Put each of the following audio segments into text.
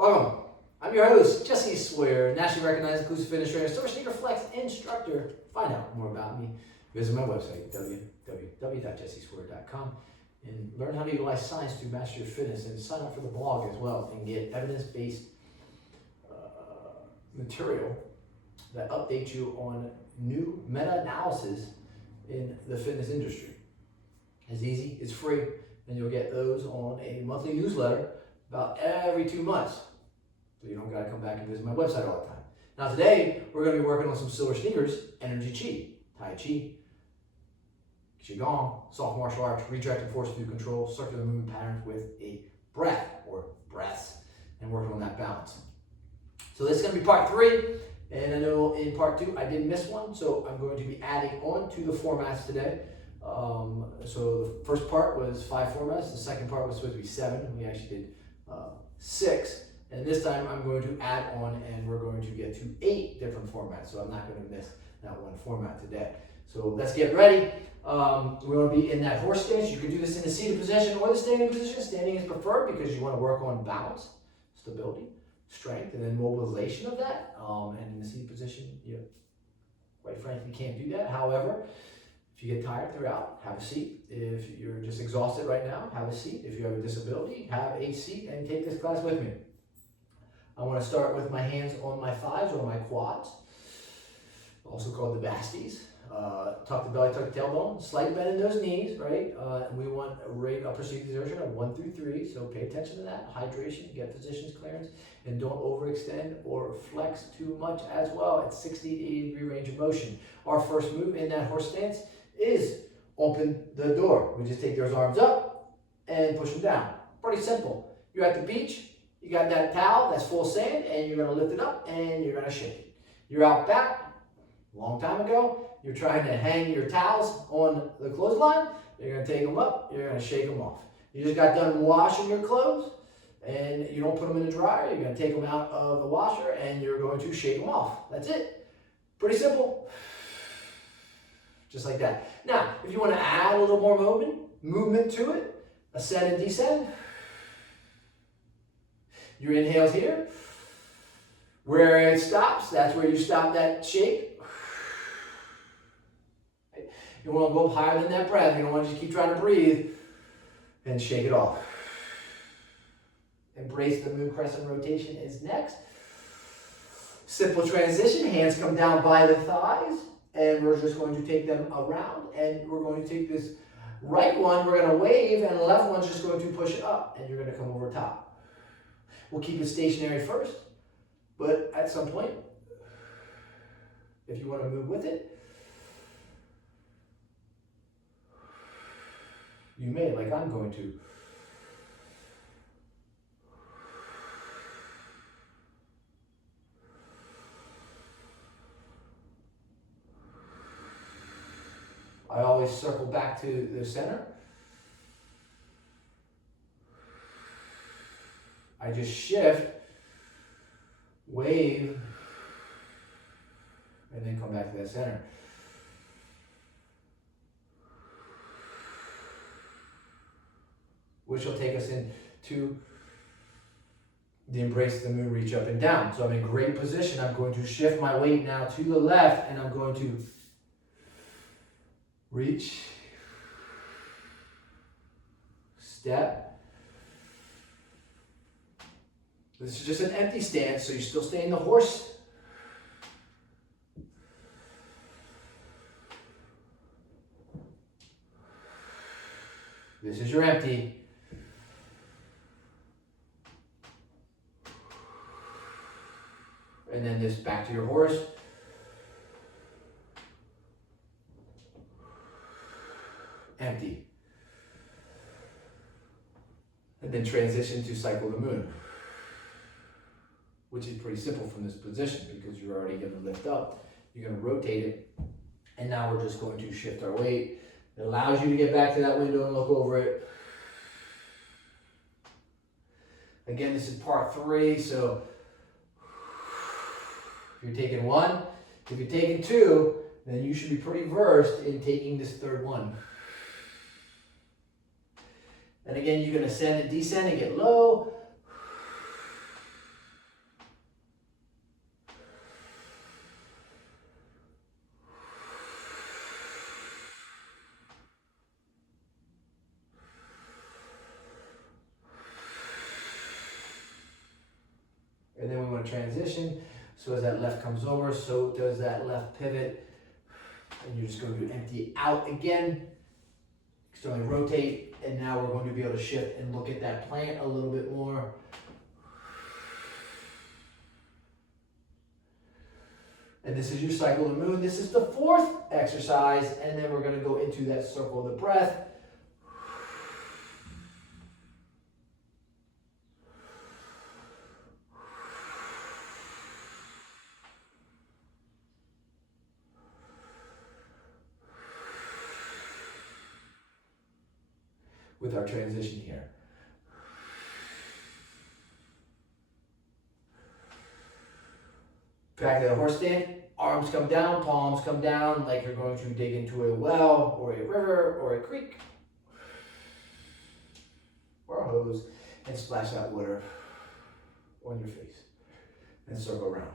Welcome. I'm your host, Jesse Swear, nationally recognized inclusive fitness trainer, Silver Sneaker Flex instructor. Find out more about me, visit my website, www.jesseswear.com, and learn how to utilize science to master your fitness, and sign up for the blog as well and get evidence-based material that updates you on new meta-analysis in the fitness industry. It's easy, it's free, and you'll get those on a monthly newsletter about every 2 months. So you don't gotta come back and visit my website all the time. Now today, we're gonna be working on some SilverSneakers, Enerchi, Tai Chi, Qigong, soft martial arts, redirecting force through control, circular movement patterns with a breath or breaths, and working on that balance. So this is gonna be part 3, and I know in part 2 I did miss one, so I'm going to be adding on to the formats today. So the first part was 5 formats, the second part was supposed to be 7, we actually did 6. And this time I'm going to add on, and we're going to get to 8 different formats. So I'm not going to miss that one format today. So let's get ready. We're going to be in that horse stance. You can do this in the seated position or the standing position. Standing is preferred because you want to work on balance, stability, strength, and then mobilization of that. And in the seated position, you quite frankly can't do that. However, if you get tired throughout, have a seat. If you're just exhausted right now, have a seat. If you have a disability, have a seat and take this class with me. I want to start with my hands on my thighs or my quads, also called the basties. Tuck the belly, tuck the tailbone, slight bend in those knees, right? We want a rate upper seat exertion of 1 through 3, so pay attention to that. Hydration, get physician's clearance, and don't overextend or flex too much as well at 60 to 80 degree range of motion. Our first move in that horse stance is open the door. We just take those arms up and push them down. Pretty simple. You're at the beach. You got that towel that's full of sand, and you're gonna lift it up and you're gonna shake it. You're out back, a long time ago, you're trying to hang your towels on the clothesline, you're gonna take them up, you're gonna shake them off. You just got done washing your clothes, and you don't put them in the dryer, you're gonna take them out of the washer, and you're going to shake them off. That's it. Pretty simple. Just like that. Now, if you wanna add a little more movement to it, ascend and descend, your inhale's here. Where it stops, that's where you stop that shake. You want to go up higher than that breath. You don't want to just keep trying to breathe and shake it off. Embrace the moon crescent rotation is next. Simple transition. Hands come down by the thighs, and we're just going to take them around, and we're going to take this right one, we're going to wave, and the left one's just going to push it up, and you're going to come over top. We'll keep it stationary first, but at some point, if you want to move with it, you may, like I'm going to. I always circle back to the center. I just shift, wave, and then come back to that center. Which will take us into the embrace the moon, reach up and down. So I'm in great position. I'm going to shift my weight now to the left, and I'm going to reach, step. This is just an empty stance, so you still stay in the horse. This is your empty. And then this back to your horse. Empty. And then transition to cycle the moon, which is pretty simple from this position because you're already going to lift up. You're going to rotate it, and now we're just going to shift our weight. It allows you to get back to that window and look over it. Again, this is part 3, so if you're taking 1, if you're taking 2, then you should be pretty versed in taking this third one. And again, you can ascend and descend and get low. And then we want to transition. So as that left comes over, so does that left pivot. And you're just going to empty out again. Externally rotate. And now we're going to be able to shift and look at that plant a little bit more. And this is your cycle of the moon. This is the fourth exercise. And then we're going to go into that circle of the breath. With our transition here. Back to the horse stand. Arms come down, palms come down like you're going to dig into a well or a river or a creek or a hose and splash out water on your face and circle around.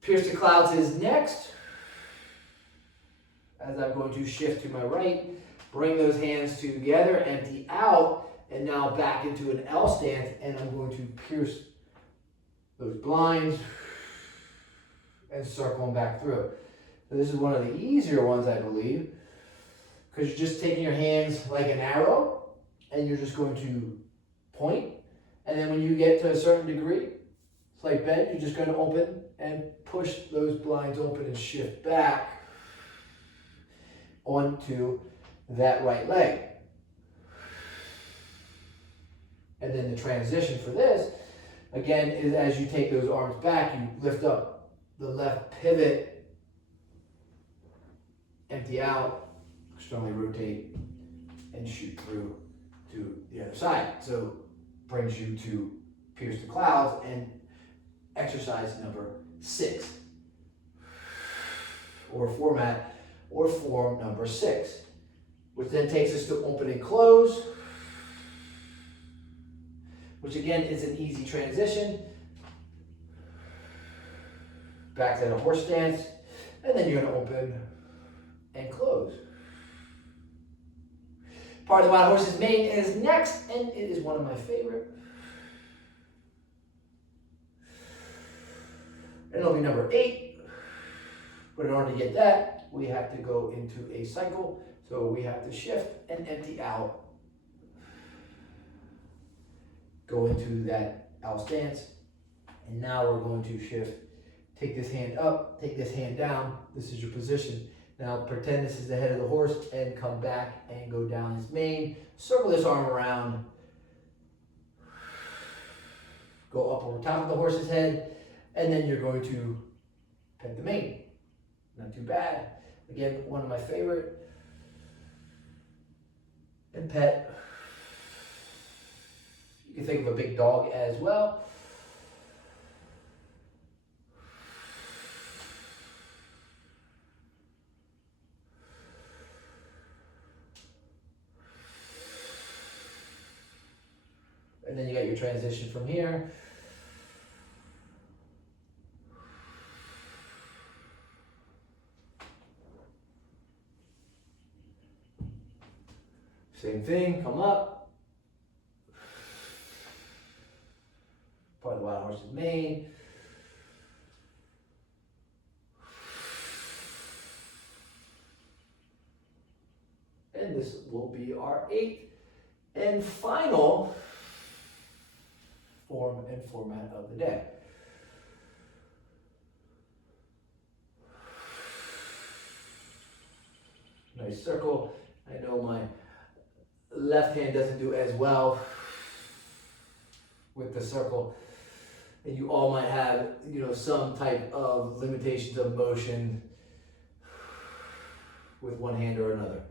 Pierce the clouds is next. As I'm going to shift to my right, bring those hands together, empty out, and now back into an L stance, and I'm going to pierce those blinds and circle them back through. So this is one of the easier ones, I believe, because you're just taking your hands like an arrow, and you're just going to point, and then when you get to a certain degree, slight bend, you're just going to open and push those blinds open and shift back onto that right leg. And then the transition for this, again, is as you take those arms back, you lift up the left pivot, empty out, externally rotate, and shoot through to the other side. So brings you to pierce the clouds and exercise number 6, or format or form number 6, which then takes us to open and close, which again is an easy transition. Back to the horse stance, and then you're going to open and close. Part of the wild horse's mane is next, and it is one of my favorite. And it'll be number 8. But in order to get that, we have to go into a cycle. So we have to shift and empty out. Go into that L stance. And now we're going to shift. Take this hand up, take this hand down. This is your position. Now pretend this is the head of the horse and come back and go down his mane. Circle this arm around. Go up over top of the horse's head. And then you're going to pet the mane. Not too bad. Again, one of my favorite. And pet. You can think of a big dog as well. And then you got your transition from here. Same thing, come up. Part of the wild horse's mane. And this will be our 8th and final form and format of the day. Nice circle. I know my left hand doesn't do as well with the circle, and you all might have, some type of limitations of motion with one hand or another.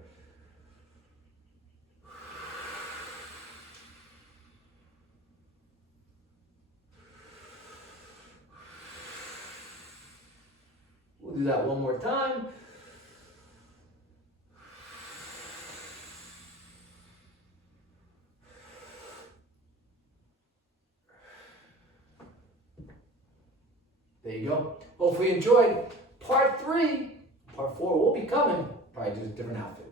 We'll do that one more time. There you go. Hopefully you enjoyed part 3. Part 4 will be coming. Probably just a different outfit.